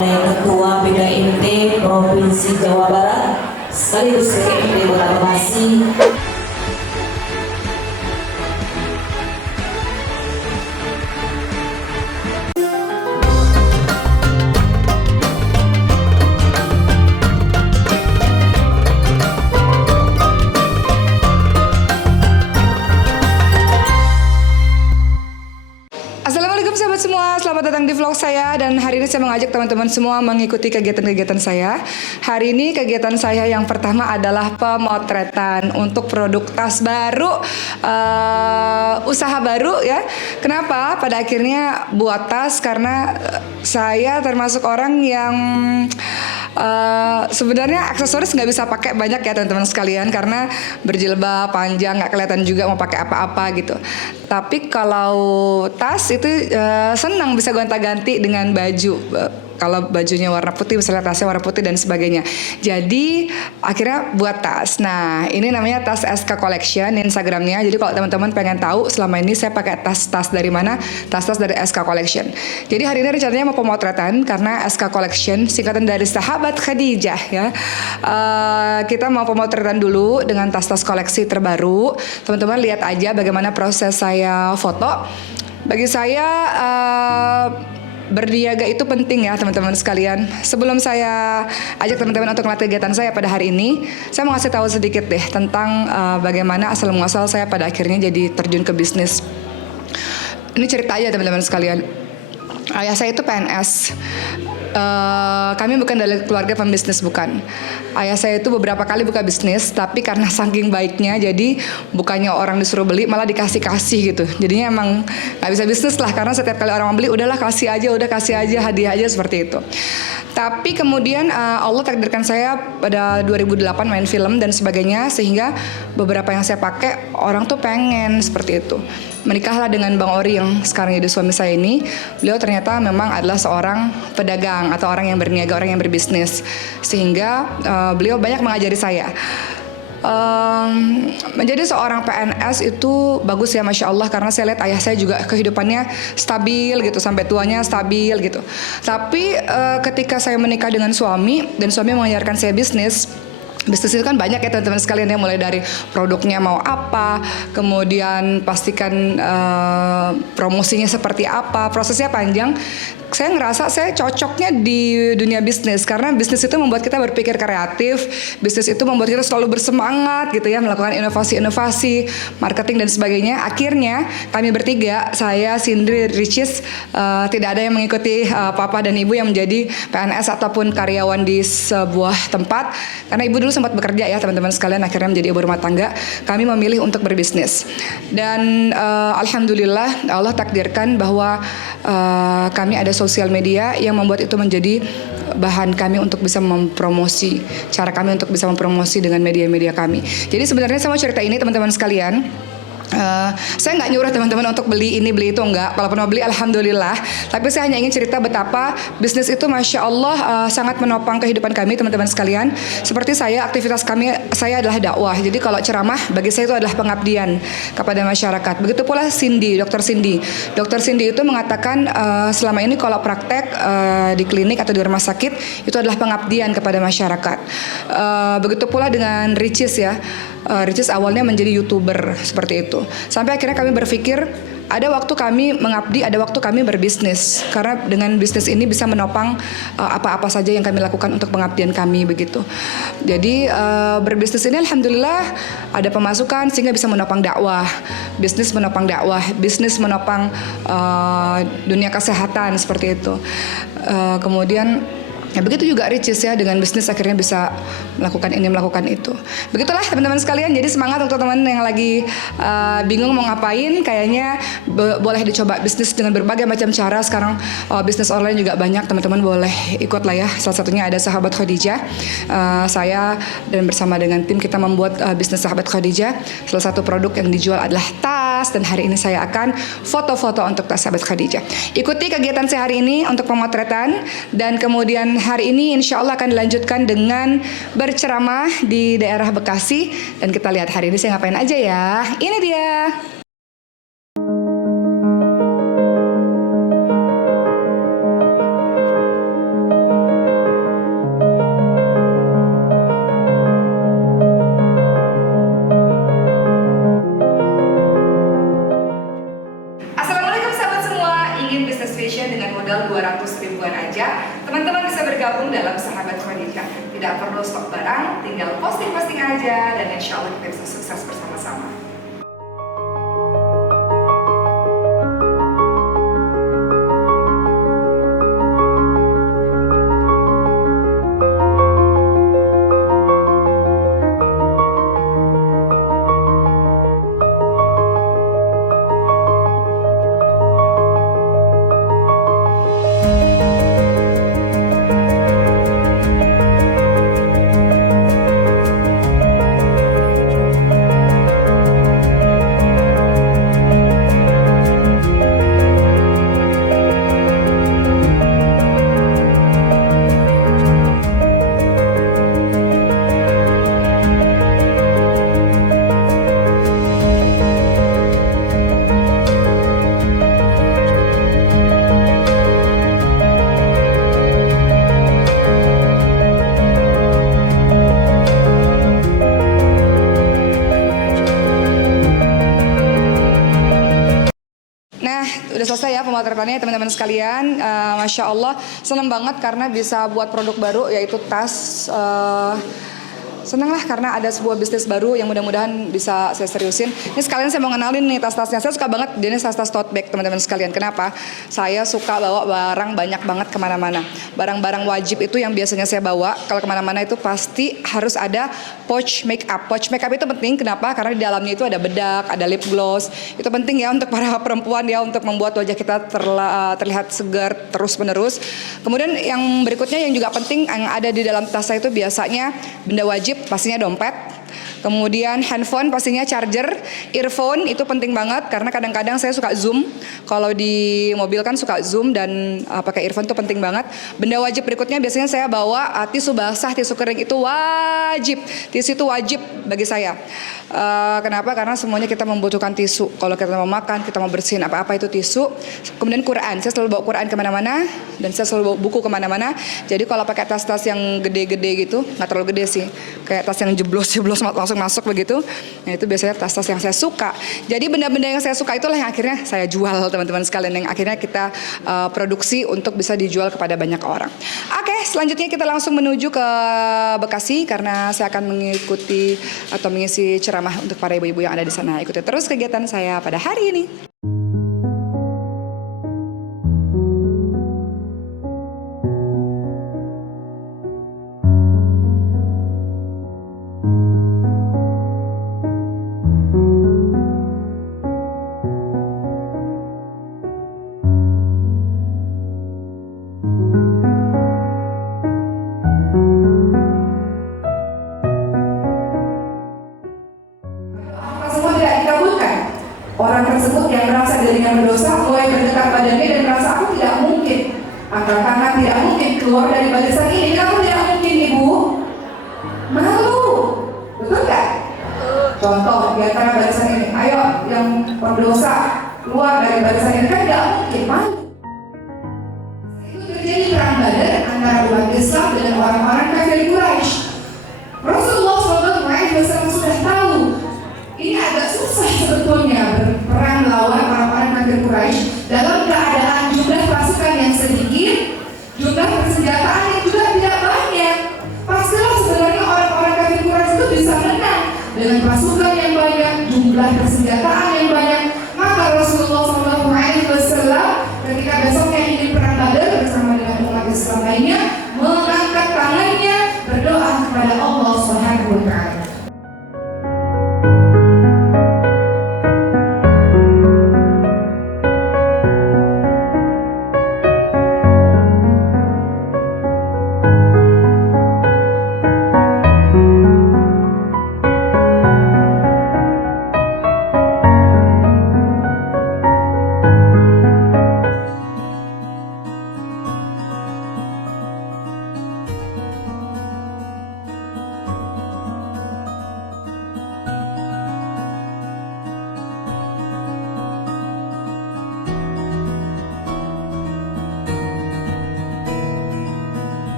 Ketua BKMT Provinsi Jawa Barat sekaligus BKMT Kota Bekasi. Assalamualaikum sahabat semua, selamat datang di vlog saya. Dan hari ini saya mengajak teman-teman semua mengikuti kegiatan-kegiatan saya. Hari ini kegiatan saya yang pertama adalah pemotretan untuk produk tas baru, usaha baru ya. Kenapa? Pada akhirnya buat tas karena saya termasuk orang yang sebenarnya aksesoris nggak bisa pakai banyak ya teman-teman sekalian, karena berjilbab panjang nggak kelihatan juga mau pakai apa-apa gitu. Tapi kalau tas itu senang bisa gonta-ganti dengan baju. Kalau bajunya warna putih, misalnya tasnya warna putih dan sebagainya. Jadi akhirnya buat tas. Nah, ini namanya tas SK Collection Instagramnya. Jadi kalau teman-teman pengen tahu selama ini saya pakai tas-tas dari mana, tas-tas dari SK Collection. Jadi hari ini rencananya mau pemotretan karena SK Collection singkatan dari Sahabat Khadijah ya. Kita mau pemotretan dulu dengan tas-tas koleksi terbaru. Teman-teman lihat aja bagaimana proses saya foto. Bagi saya berniaga itu penting ya teman-teman sekalian. Sebelum saya ajak teman-teman untuk melihat kegiatan saya pada hari ini, saya mau kasih tahu sedikit deh tentang bagaimana asal muasal saya pada akhirnya jadi terjun ke bisnis. Ini cerita aja teman-teman sekalian. Ayah saya itu PNS. Kami bukan dari keluarga pembisnis, bukan. Ayah saya itu beberapa kali buka bisnis, tapi karena saking baiknya, jadi bukannya orang disuruh beli, malah dikasih-kasih gitu. Jadinya emang nggak bisa bisnis lah, karena setiap kali orang mau beli, udahlah kasih aja, hadiah aja seperti itu. Tapi kemudian Allah takdirkan saya pada 2008 main film dan sebagainya, sehingga beberapa yang saya pakai orang tuh pengen seperti itu. Menikahlah dengan Bang Ori yang sekarang jadi suami saya ini. Beliau ternyata memang adalah seorang pedagang atau orang yang berniaga, orang yang berbisnis, sehingga beliau banyak mengajari saya. Menjadi seorang PNS itu bagus ya, Masya Allah, karena saya lihat ayah saya juga kehidupannya stabil gitu, sampai tuanya stabil gitu. Tapi ketika saya menikah dengan suami dan suami mengajarkan saya bisnis itu kan banyak ya teman-teman sekalian ya, mulai dari produknya mau apa, kemudian pastikan promosinya seperti apa, prosesnya panjang. Saya ngerasa saya cocoknya di dunia bisnis, karena bisnis itu membuat kita berpikir kreatif, bisnis itu membuat kita selalu bersemangat gitu ya, melakukan inovasi-inovasi, marketing dan sebagainya. Akhirnya kami bertiga, saya, Sindri, Ricis, tidak ada yang mengikuti papa dan ibu yang menjadi PNS ataupun karyawan di sebuah tempat, karena ibu dulu sempat bekerja ya teman-teman sekalian, akhirnya menjadi ibu rumah tangga. Kami memilih untuk berbisnis dan alhamdulillah Allah takdirkan bahwa kami ada sosial media yang membuat itu menjadi bahan kami untuk bisa mempromosi, cara kami untuk bisa mempromosi dengan media-media kami. Jadi sebenarnya saya mau cerita ini teman-teman sekalian. Saya nggak nyuruh teman-teman untuk beli ini beli itu, enggak. Kalaupun mau beli alhamdulillah. Tapi saya hanya ingin cerita betapa bisnis itu Masya Allah sangat menopang kehidupan kami teman-teman sekalian. Seperti saya, aktivitas saya adalah dakwah. Jadi kalau ceramah bagi saya itu adalah pengabdian kepada masyarakat. Begitu pula Cindy, Dokter Cindy. Dokter Cindy itu mengatakan selama ini kalau praktek di klinik atau di rumah sakit itu adalah pengabdian kepada masyarakat. Begitu pula dengan Ricis ya. Ricis awalnya menjadi YouTuber seperti itu. Sampai akhirnya kami berpikir ada waktu kami mengabdi, ada waktu kami berbisnis. Karena dengan bisnis ini bisa menopang apa-apa saja yang kami lakukan untuk pengabdian kami begitu. Jadi berbisnis ini alhamdulillah ada pemasukan sehingga bisa menopang dakwah. Bisnis menopang dakwah, bisnis menopang dunia kesehatan seperti itu. Kemudian ya begitu juga Ricis ya, dengan bisnis akhirnya bisa melakukan ini, melakukan itu. Begitulah teman-teman sekalian, jadi semangat untuk teman yang lagi bingung mau ngapain. Kayaknya boleh dicoba bisnis dengan berbagai macam cara. Sekarang bisnis online juga banyak, teman-teman boleh ikut lah ya. Salah satunya ada Sahabat Khadijah. Saya dan bersama dengan tim kita membuat bisnis Sahabat Khadijah. Salah satu produk yang dijual adalah tas, dan hari ini saya akan foto-foto untuk tas Sahabat Khadijah. Ikuti kegiatan saya hari ini untuk pemotretan, dan kemudian hari ini insya Allah akan dilanjutkan dengan berceramah di daerah Bekasi. Dan kita lihat hari ini saya ngapain aja ya. Ini dia. terbaru dalam Sahabat Khadijah. Tidak perlu stok barang, tinggal posting-posting aja dan insya Allah kita bisa sukses bersama-sama. Nah, udah selesai ya pemotretannya teman-teman sekalian. Masya Allah, seneng banget karena bisa buat produk baru yaitu tas. Senang lah karena ada sebuah bisnis baru yang mudah-mudahan bisa saya seriusin. Ini sekalian saya mau kenalin nih tas-tasnya. Saya suka banget dia ini tas-tas tote bag teman-teman sekalian. Kenapa? Saya suka bawa barang banyak banget kemana-mana. Barang-barang wajib itu yang biasanya saya bawa kalau kemana-mana itu pasti harus ada pouch makeup. Pouch makeup itu penting. Kenapa? Karena di dalamnya itu ada bedak, ada lip gloss. Itu penting ya untuk para perempuan ya untuk membuat wajah kita terlihat segar terus-menerus. Kemudian yang berikutnya yang juga penting yang ada di dalam tas saya itu biasanya benda wajib. Pastinya dompet, kemudian handphone, pastinya charger, earphone itu penting banget karena kadang-kadang saya suka zoom. Kalau di mobil kan suka zoom dan pakai earphone itu penting banget. Benda wajib berikutnya biasanya saya bawa tisu basah, tisu kering itu wajib. Tisu itu wajib bagi saya. Kenapa? Karena semuanya kita membutuhkan tisu. Kalau kita mau makan, kita mau bersihin apa-apa itu tisu. Kemudian Quran, saya selalu bawa Quran kemana-mana dan saya selalu bawa buku kemana-mana. Jadi kalau pakai tas-tas yang gede-gede gitu, nggak terlalu gede sih, kayak tas yang jeblos-jeblos langsung masuk begitu. Nah itu biasanya tas-tas yang saya suka. Jadi benda-benda yang saya suka itulah yang akhirnya saya jual teman-teman sekalian, yang akhirnya kita produksi untuk bisa dijual kepada banyak orang. Oke, selanjutnya kita langsung menuju ke Bekasi karena saya akan mengikuti atau mengisi ceramah untuk para ibu-ibu yang ada di sana. Ikuti terus kegiatan saya pada hari ini. Tersebut tidak dikabulkan. Orang tersebut yang merasa dirinya berdosa mulai berdekat badannya dan merasa aku tidak mungkin, angkat tangan tidak mungkin keluar dari barisan ini. Kamu tidak mungkin ibu, malu, betul nggak? Contoh di antara barisan ini, ayo yang berdosa keluar dari barisan ini kan tidak mungkin, malu. Itu terjadi perang Badar antara umat Islam dengan orang-orang kafir Quraisy. Rasulullah SAW sudah tahu ini agak susah sebetulnya berperang melawan orang-orang kafir Quraisy dalam keadaan jumlah pasukan yang sedikit, jumlah persenjataan yang juga tidak banyak. Pastilah sebenarnya orang-orang kafir Quraisy itu bisa menang dengan pasukan yang banyak, jumlah persenjataan yang banyak. Maka Rasulullah SAW ketika besoknya ingin perang Badar bersama dengan umat Islam lainnya mengangkat tangannya berdoa kepada Allah Subhanahu wa Ta'ala.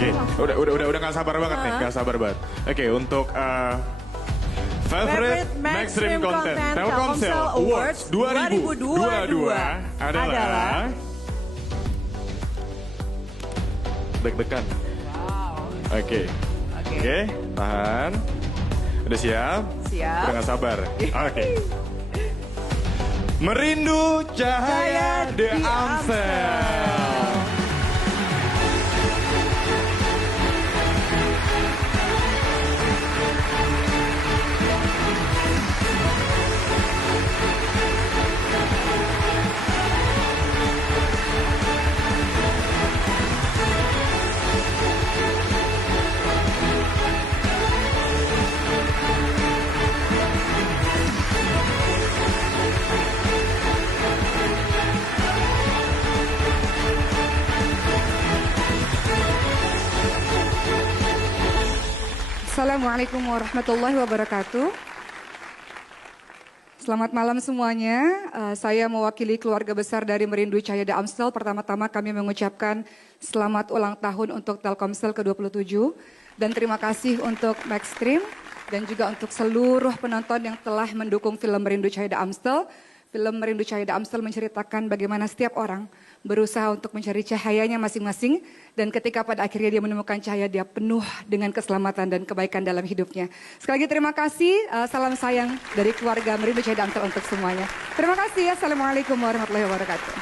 Oke, udah nggak sabar banget nih, nggak sabar banget. Oke, untuk favorite Maxstream Content Telkomsel Awards 2022 adalah deg-degan. Oke, tahan. Udah siap? Siap. Udah nggak sabar. Oke. Merindu Cahaya di Amstel. Assalamualaikum warahmatullahi wabarakatuh. Selamat malam semuanya. Saya mewakili keluarga besar dari Merindu Cahaya di Amstel. Pertama-tama kami mengucapkan selamat ulang tahun untuk Telkomsel ke-27. Dan terima kasih untuk Maxstream dan juga untuk seluruh penonton yang telah mendukung film Merindu Cahaya di Amstel. Film Merindu Cahaya di Amstel menceritakan bagaimana setiap orang berusaha untuk mencari cahayanya masing-masing. Dan ketika pada akhirnya dia menemukan cahaya, dia penuh dengan keselamatan dan kebaikan dalam hidupnya. Sekali lagi terima kasih, salam sayang dari keluarga Merindu Cahaya di Amstel untuk semuanya. Terima kasih, Assalamualaikum warahmatullahi wabarakatuh.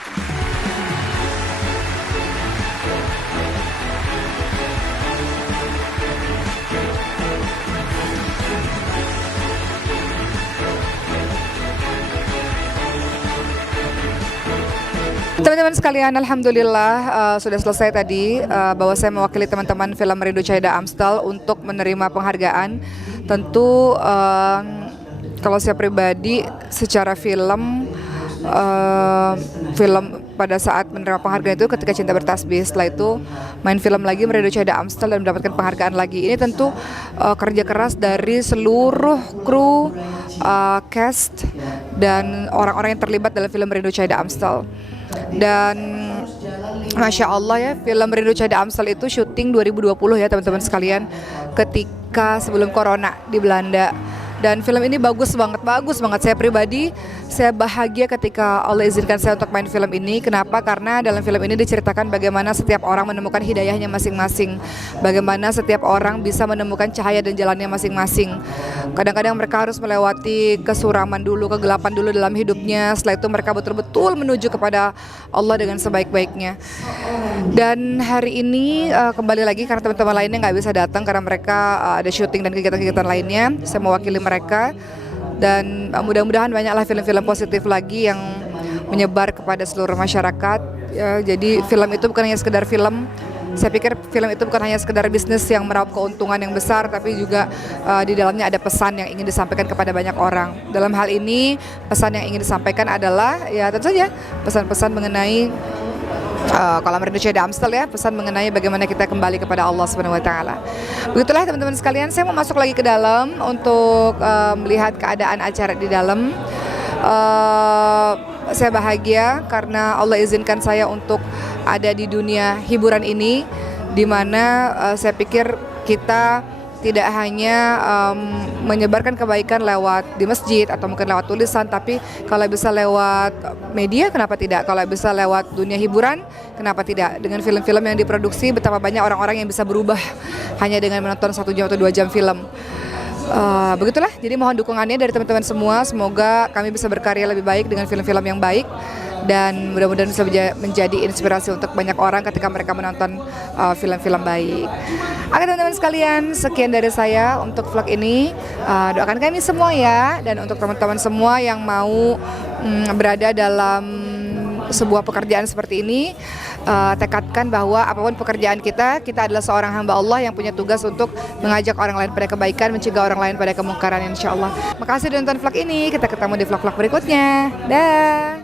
Teman-teman sekalian, alhamdulillah sudah selesai tadi bahwa saya mewakili teman-teman film Merindu Cahaya di Amstel untuk menerima penghargaan. Tentu kalau saya pribadi secara film pada saat menerima penghargaan itu Ketika Cinta Bertasbih, setelah itu main film lagi Merindu Cahaya di Amstel dan mendapatkan penghargaan lagi. Ini tentu kerja keras dari seluruh kru, cast dan orang-orang yang terlibat dalam film Merindu Cahaya di Amstel. Dan Masya Allah ya, film Merindu Cahaya di Amstel itu syuting 2020 ya teman-teman sekalian, ketika sebelum corona di Belanda. Dan film ini bagus banget. Saya pribadi, saya bahagia ketika Allah izinkan saya untuk main film ini. Kenapa? Karena dalam film ini diceritakan bagaimana setiap orang menemukan hidayahnya masing-masing. Bagaimana setiap orang bisa menemukan cahaya dan jalannya masing-masing. Kadang-kadang mereka harus melewati kesuraman dulu, kegelapan dulu dalam hidupnya. Setelah itu mereka betul-betul menuju kepada Allah dengan sebaik-baiknya. Dan hari ini kembali lagi karena teman-teman lainnya nggak bisa datang karena mereka ada syuting dan kegiatan-kegiatan lainnya. Saya mewakili mereka dan mudah-mudahan banyaklah film-film positif lagi yang menyebar kepada seluruh masyarakat ya. Jadi film itu bukan hanya sekedar film. Saya pikir film itu bukan hanya sekedar bisnis yang meraup keuntungan yang besar, tapi juga di dalamnya ada pesan yang ingin disampaikan kepada banyak orang. Dalam hal ini pesan yang ingin disampaikan adalah ya tentu saja pesan-pesan mengenai kalau Merindu Cahaya di Amstel ya, pesan mengenai bagaimana kita kembali kepada Allah Subhanahu wa taala. Begitulah teman-teman sekalian, saya mau masuk lagi ke dalam untuk melihat keadaan acara di dalam. Saya bahagia karena Allah izinkan saya untuk ada di dunia hiburan ini, di mana saya pikir kita tidak hanya menyebarkan kebaikan lewat di masjid atau mungkin lewat tulisan, tapi kalau bisa lewat media kenapa tidak? Kalau bisa lewat dunia hiburan kenapa tidak? Dengan film-film yang diproduksi, betapa banyak orang-orang yang bisa berubah hanya dengan menonton 1 jam atau 2 jam film. Begitulah, jadi mohon dukungannya dari teman-teman semua. Semoga kami bisa berkarya lebih baik dengan film-film yang baik dan mudah-mudahan bisa menjadi inspirasi untuk banyak orang ketika mereka menonton film-film baik. Oke teman-teman sekalian, sekian dari saya untuk vlog ini. Doakan kami semua ya, dan untuk teman-teman semua yang mau berada dalam sebuah pekerjaan seperti ini, tekadkan bahwa apapun pekerjaan kita adalah seorang hamba Allah yang punya tugas untuk mengajak orang lain pada kebaikan, mencegah orang lain pada kemungkaran, insya Allah. Makasih sudah nonton vlog ini, kita ketemu di vlog-vlog berikutnya. Dah.